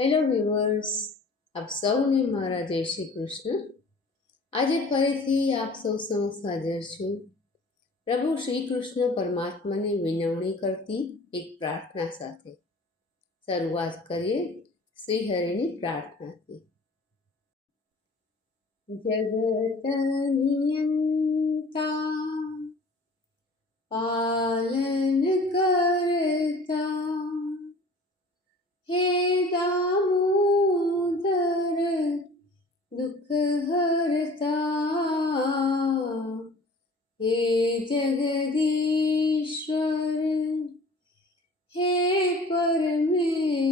Hello viewers આપ સૌને મારા જય શ્રી કૃષ્ણ. આજે ફરીથી આપ સૌ સમક્ષ હાજર છું. પ્રભુ શ્રી કૃષ્ણ પરમાત્માની વિનવણી કરતી એક પ્રાર્થના સાથે. શરૂઆત કરીએ શ્રી હરિની પ્રાર્થનાથી જગતનિયંતા હે જગદીશ્વર હે પરમેશ્વર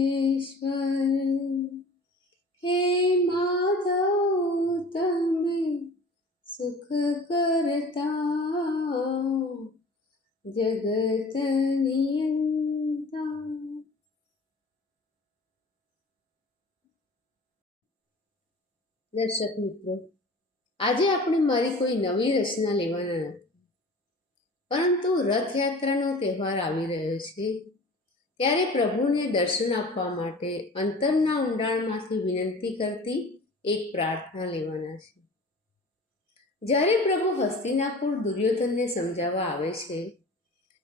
હે માધવ તમે સુખ કરતા જગત નિયંતા. દર્શક મિત્રો આજે આપણે મારી કોઈ નવી રચના લેવાના નથી. પરંતુ રથયાત્રાનો તહેવાર આવી રહ્યો છે. ત્યારે પ્રભુને દર્શન આપવા માટે અંતરના ઊંડાણમાંથી વિનંતી કરતી એક પ્રાર્થના લેવાના છે. જ્યારે પ્રભુ હસ્તિનાપુર દુર્યોધનને સમજાવવા આવે છે,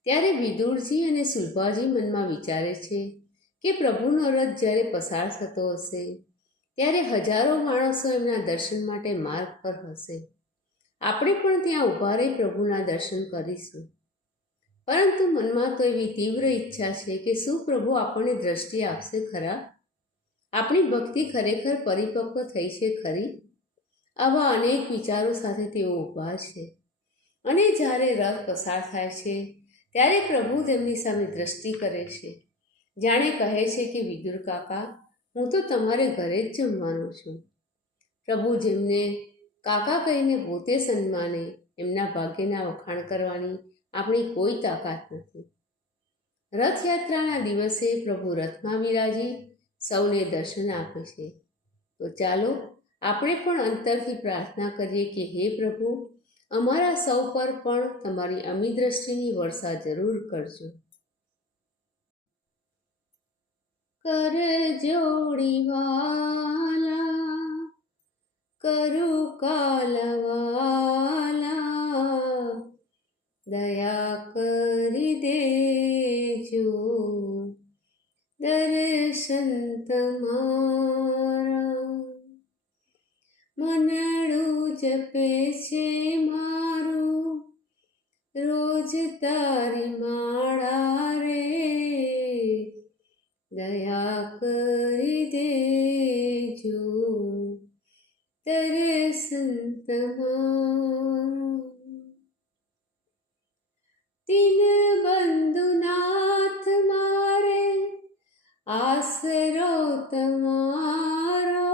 ત્યારે વિદુરજી અને સુલભાજી મનમાં વિચારે છે કે પ્રભુનો રથ જ્યારે પસાર થતો હશે ત્યારે હજારો માણસો એમના દર્શન માટે માર્ગ પર હશે. આપણે પણ ત્યાં ઊભા રહી પ્રભુના દર્શન કરીશું. પરંતુ મનમાં તો એવી તીવ્ર ઈચ્છા છે કે શું પ્રભુ આપણને દ્રષ્ટિ આપશે ખરા? આપણી ભક્તિ ખરેખર પરિપક્વ થઈ છે ખરી? આવા અનેક વિચારો સાથે તેઓ ઊભા છે. અને જ્યારે રથ પસાર થાય છે, ત્યારે પ્રભુ તેમની સામે દ્રષ્ટિ કરે છે. જાણે કહે છે કે વિદુર કાકા હું તો તમારે ઘરે જ જમવાનો છું. પ્રભુ જેમને કાકા કહીને પોતે સન્માને, એમના ભાગ્યના વખાણ કરવાની આપણી કોઈ તાકાત નથી. રથયાત્રાના દિવસે પ્રભુ રથમાં બિરાજી, સૌને દર્શન આપે છે. તો ચાલો આપણે પણ અંતરથી પ્રાર્થના કરીએ કે હે પ્રભુ, અમારા સૌ પર પણ તમારી અમી દ્રષ્ટિની વર્ષા જરૂર કરજો. કર જોડી વાલા કરુ કાલવાલા, દયા કરી દેજો, દર્શન તમારા. મનડું જપે છે મારું, રોજ તારી માળા તમારા તીન બંધુનાથ મારે આસરો તમારો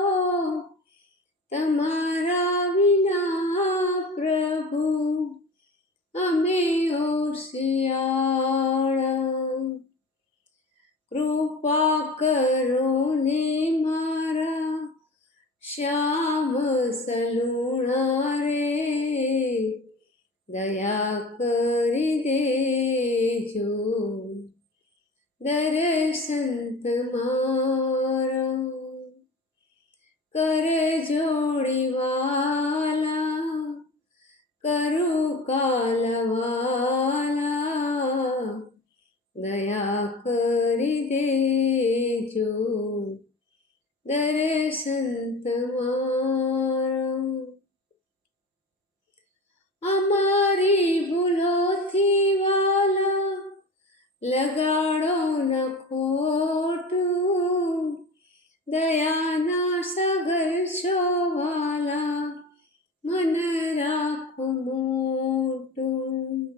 તમારા વિના પ્રભુ અમે ઓશિયાળા કૃપા કરો ને મારા શ્યામ સલુણા રે, દયા કરી દેજો. દર્શન મારા કર જોડી વાલા કરું કાલવાલા. દયા કરી દેજો લગાડો ન ખોટું. દયાના સગર છો વાલા, મન રાખો મોટું.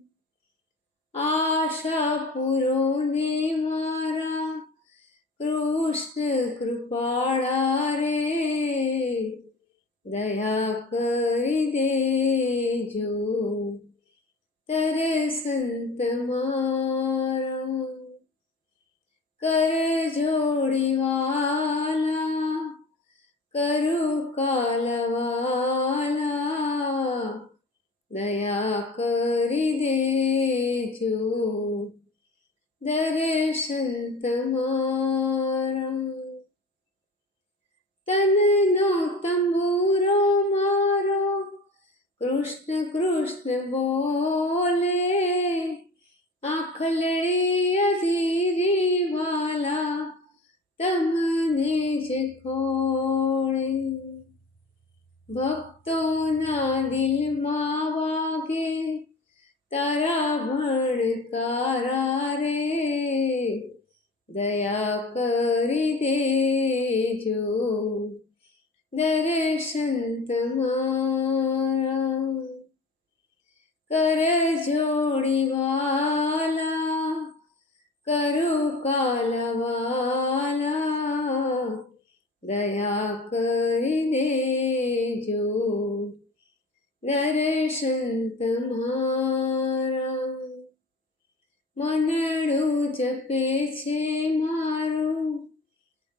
આશા પૂરો ને મારા, કૃષ્ણ કૃપાળા રે. દયા કરી દેજો દર્શન તમારા કર જોડીવાલા, કરું કાલવાલા, દયા કરી દેજો. દર્શન તમારા તનનો તંબુરો મારો, કૃષ્ણ કૃષ્ણ બોલે આખલે દર્શન તમારા કર જોડી વાલા કરું કાલવાલા, દયા કરી દેજો દર્શન તમારા. મનડું જપે છે મારું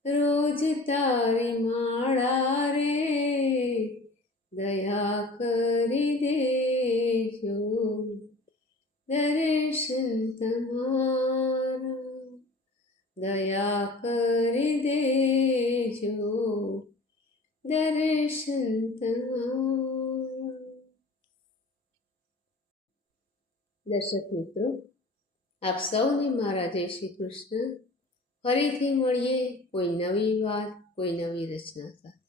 રોજ તારી માળા રે, દયા કરી દેજો. દર્શન તમારા, દયા કરી દેજો. દર્શન તમારા. દર્શક મિત્રો, આપ સૌને મારા જય શ્રી કૃષ્ણ. ફરીથી મળીએ કોઈ નવી વાત કોઈ નવી રચના સાથે.